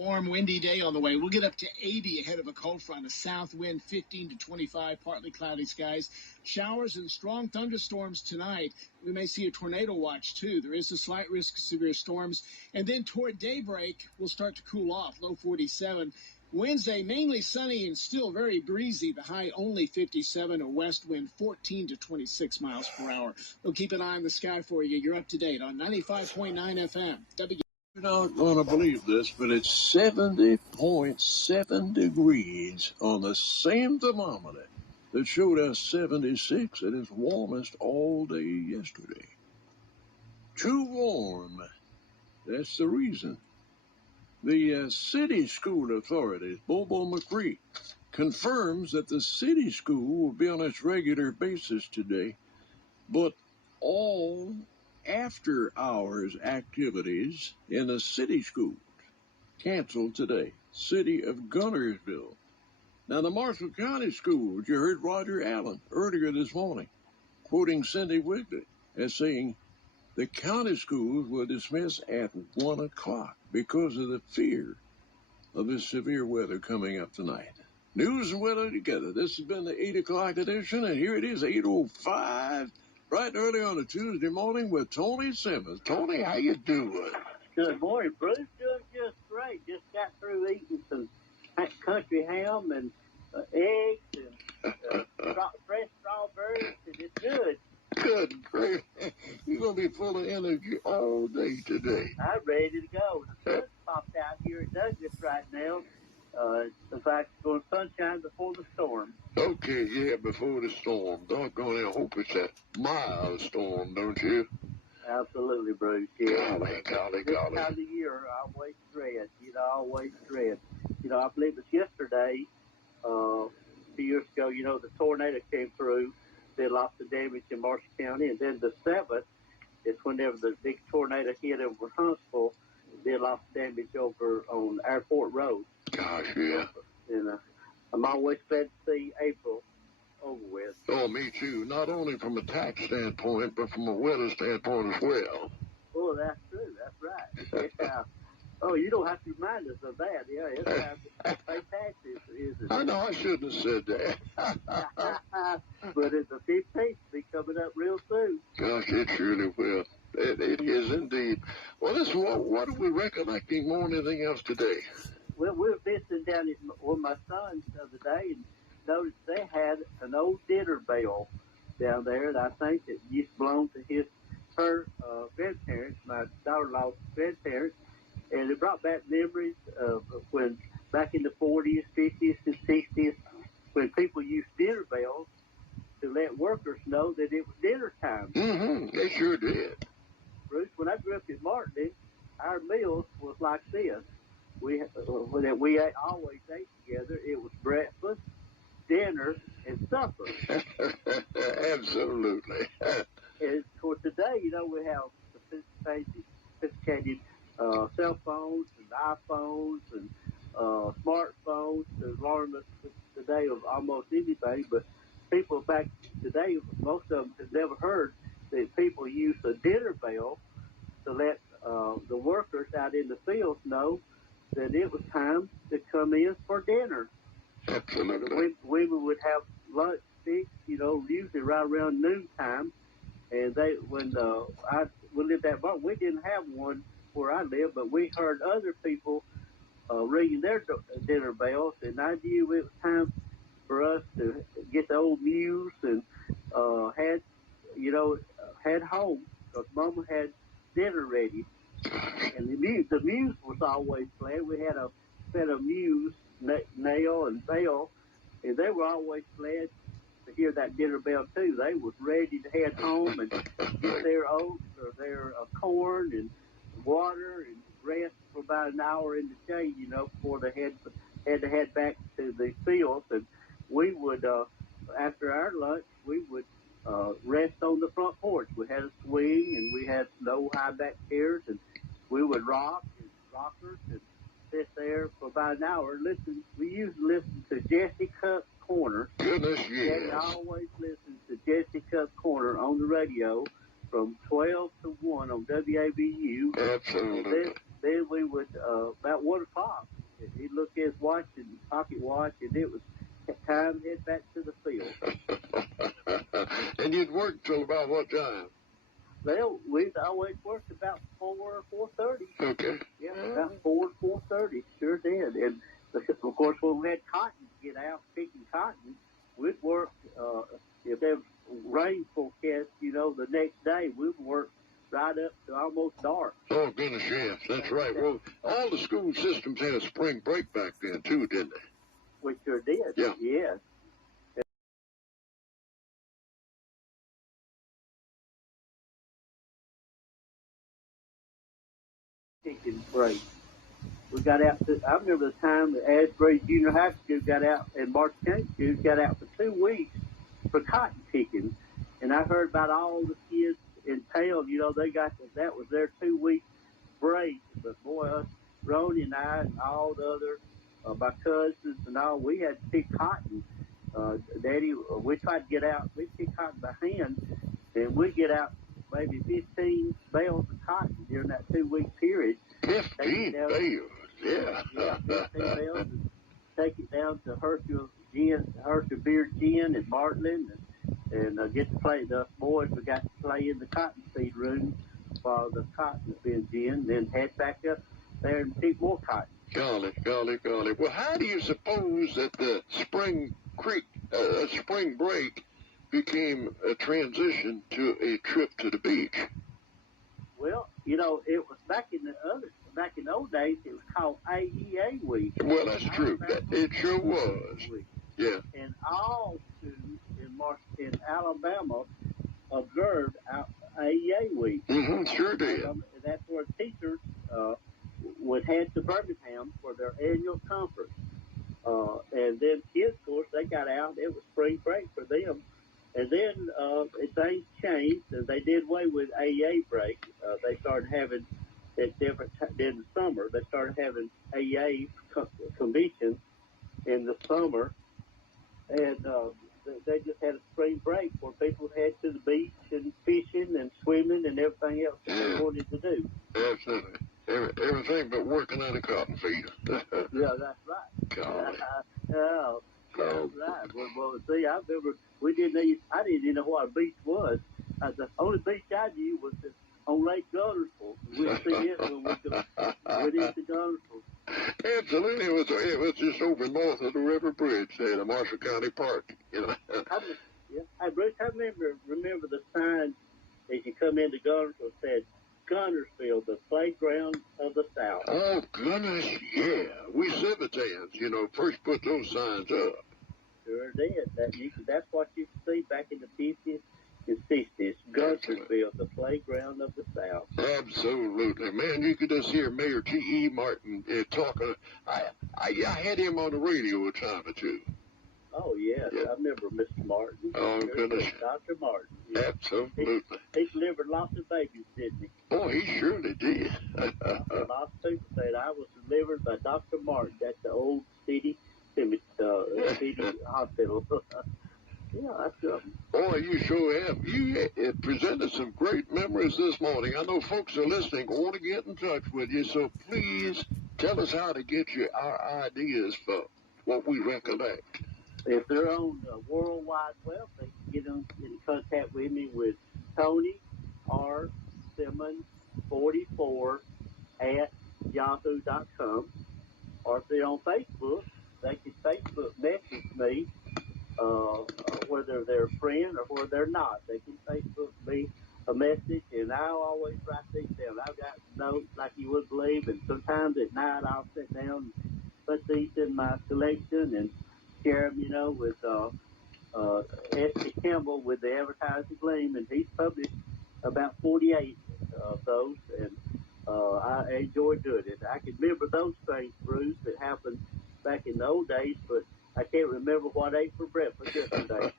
Warm, windy day on the way. We'll get up to 80 ahead of a cold front. A south wind 15 to 25, partly cloudy skies. Showers and strong thunderstorms tonight. We may see a tornado watch, too. There is a slight risk of severe storms. And then toward daybreak, we'll start to cool off, low 47. Wednesday, mainly sunny and still very breezy. The high only 57, a west wind 14 to 26 miles per hour. We'll keep an eye on the sky for you. You're up to date on 95.9 FM. You're not going to believe this, but it's 70.7 degrees on the same thermometer that showed us 76 at its warmest all day yesterday. Too warm. That's the reason. The city school authorities, Bobo McCree, confirms that the city school will be on its regular basis today, but all after-hours activities in the city schools canceled today. City of Gunnersville. Now, the Marshall County schools, you heard Roger Allen earlier this morning, quoting Cindy Wigley as saying the county schools will dismiss at 1 o'clock because of the fear of this severe weather coming up tonight. News and weather together. This has been the 8 o'clock edition, and here it is, 8:05. Right early on a Tuesday morning with Tony Simmons. Tony, how you doing? Good morning, Bruce. Doing just great. Just got through eating some country ham and eggs and fresh strawberries, and it's good. Good, great. You're going to be full of energy all day today. I'm ready to go. The sun popped out here at Douglas right now. In fact, it's going to sunshine before the storm. Okay, yeah, before the storm. Doggone it, I hope it's a mild storm, don't you? Absolutely, Bruce. Yeah. Golly. This time of year, I always dread. I believe it's yesterday, a few years ago, the tornado came through. They lost the damage in Marshall County. And then the 7th is whenever the big tornado hit over Huntsville, they lost damage over on Airport Road. Gosh, yeah. And I'm always glad to see April over with. Oh, me too. Not only from a tax standpoint, but from a weather standpoint as well. Oh, that's true. That's right. Yeah. Oh, you don't have to remind us of that. Yeah, it's time to pay taxes, isn't it? I know I shouldn't have said that. But it's the 15th will be coming up real soon. Gosh, it surely will. It is indeed. Well, listen, what are we recollecting more than anything else today? Well, we were visiting down with my sons the other day and noticed they had an old dinner bell down there, and I think it used to belong to her grandparents, my daughter-in-law's grandparents, and it brought back memories of when back in the 40s, 50s, and 60s, when people used dinner bells to let workers know that it was dinner time. Mm-hmm. They sure did. Bruce, when I grew up in Martin, our meals was like this. We always ate together. It was breakfast, dinner, and supper. Absolutely. And for today, we have sophisticated cell phones and iPhones and smartphones to learn today of almost anything. But people back today, most of them have never heard that people use a dinner bell to let the workers out in the fields know that it was time to come in for dinner. Absolutely. The women would have lunch fixed, usually right around noontime. And we lived at Martin, we didn't have one where I lived, but we heard other people ringing their dinner bells, and I knew it was time for us to get the old muse and head home, because Mama had dinner ready. And the muse was always glad. We had a set of muse, Nail and Bell, and they were always glad to hear that dinner bell too. They was ready to head home and get their oats or their corn and water and rest for about an hour in the shade, before they had to head back to the fields. And we would, after our lunch, we would rest on the front porch. We had a swing and we had no high back chairs, and we would rock and rockers and sit there for about an hour. We used to listen to Jesse Cup Corner. Goodness, yes. And I always listened to Jesse Cup Corner on the radio from 12 to 1 on WABU. Absolutely. then we would, about 1 o'clock, he'd look at his watch and pocket watch, and it was time to head back to the field. And you'd work till about what time? Well, we'd always worked about 4 or 4:30. Okay. Yeah, about 4 to 4:30, sure did. And of course, when we had cotton to get out picking cotton, we'd work. If there was rain forecast, the next day we'd work right up to almost dark. Oh goodness, yes, that's right. Well, all the school systems had a spring break back then too, didn't they? We sure did. Yeah. Yes. Picking break. We got out I remember the time that Asbury Junior High School got out and Martin County School got out for 2 weeks for cotton picking. And I heard about all the kids in town, they got that was their 2-week break. But boy, us, Ronnie and I and all the other, my cousins and all, we had to pick cotton. Daddy, we tried to get out, we pick cotton by hand, and we get out maybe 15 bales of cotton during that 2-week period. 15 bales. Yeah. 15 bales. Take it down to Herschel Beer Gin and Martland, and get to play. The boys we got to play in the cotton seed room while the cotton was being ginned, then head back up there and pick more cotton. Golly. Well, how do you suppose that the spring break became a transition to a trip to the beach? Well, it was back in the old days, it was called AEA week. Well, that's true. It sure was. Week. Yeah. And all schools in Alabama observed AEA week. Mm-hmm, sure did. That's where teachers would head to Birmingham for their annual conference. And then kids, of course, they got out. It was spring break for them. And then things changed, and they did away with AEA break. They started having at different in the summer. They started having AEA conventions in the summer, and they just had a spring break where people head to the beach and fishing and swimming and everything else that they wanted to do. Absolutely. Everything but working on a cotton field. Yeah, that's right. God. That's right. Well, see, I remember I didn't even know what a beach was. The only beach I knew was on Lake Gunnersville. We'd see it when we went into Gunnersville. Absolutely. It was just over north of the River Bridge there, the Marshall County Park. Hey, Bruce, I remember the sign as you come into Gunnersville said, Gunnersville, the playground of the South. Oh, goodness, yeah. We Civitans, first put those signs up. Sure did. That's what you could see back in the 50s and 60s. Gunnersville, the playground of the South. Absolutely. Man, you could just hear Mayor T.E. Martin talking. I had him on the radio a time or two. Oh, yes. Yeah. I remember Mr. Martin. Oh, goodness. Dr. Martin. Yeah. Absolutely. He delivered lots of babies, didn't he? Oh, he surely did. Lots of people said I was delivered by Dr. Martin at the old city hospital. Yeah, that's good. Boy, you sure have. You presented some great memories this morning. I know folks are listening, want to get in touch with you, so please tell us how to get you our ideas for what we recollect. If they're on World Wide Web, they can get in contact with me with Tony R. Simmons 44 at yahoo.com. Or if they're on Facebook, they can Facebook message me, whether they're a friend or whether they're not. They can Facebook me a message, and I'll always write these down. I've got notes like you would believe, and sometimes at night I'll sit down and put these in my collection and share them, with S.T. Campbell with the Advertising Gleam, and he's published about 48 of those, and I enjoy doing it. I can remember those things, Bruce, that happened back in the old days, but I can't remember what I ate for breakfast yesterday.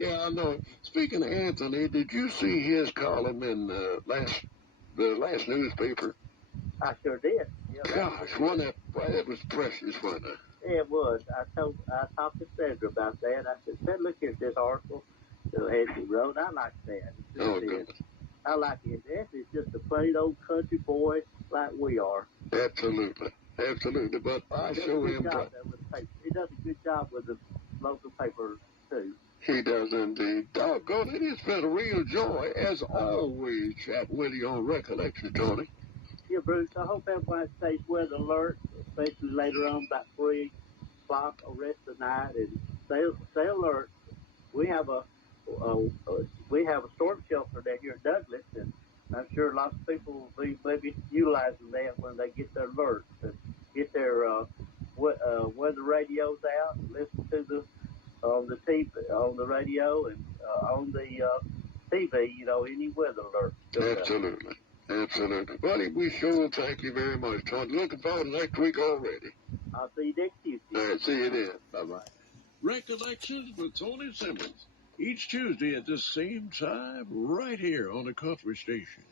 Yeah, I know. Speaking of Anthony, did you see his column in the last newspaper? I sure did. Yeah, gosh, it was precious, wasn't it? Yeah, it was. I talked to Sandra about that. I said, look at this article that Anthony wrote. I like that. Oh, goodness. I like it. This is just a plain old country boy like we are. Absolutely. Absolutely. But I sure am glad. He does a good job with the local paper, too. He does indeed. Doggone it, it's been a real joy, as always, chatting with you on Recollection, Tony. Yeah, Bruce, I hope everybody stays weather alert, especially later on about 3 o'clock or rest of the night, and stay alert. We have a storm shelter down here in Douglas, and I'm sure lots of people will be maybe utilizing that when they get their alerts and get their weather radios out, and listen to the on the TV, on the radio, and on the TV. You know, any weather alerts. Absolutely. Absolutely. Buddy, we sure thank you very much, Tony. Looking forward to next week already. I'll see you next Tuesday. All right, see you then. Bye-bye. Recollections with Tony Simmons. Each Tuesday at the same time, right here on the Country Station.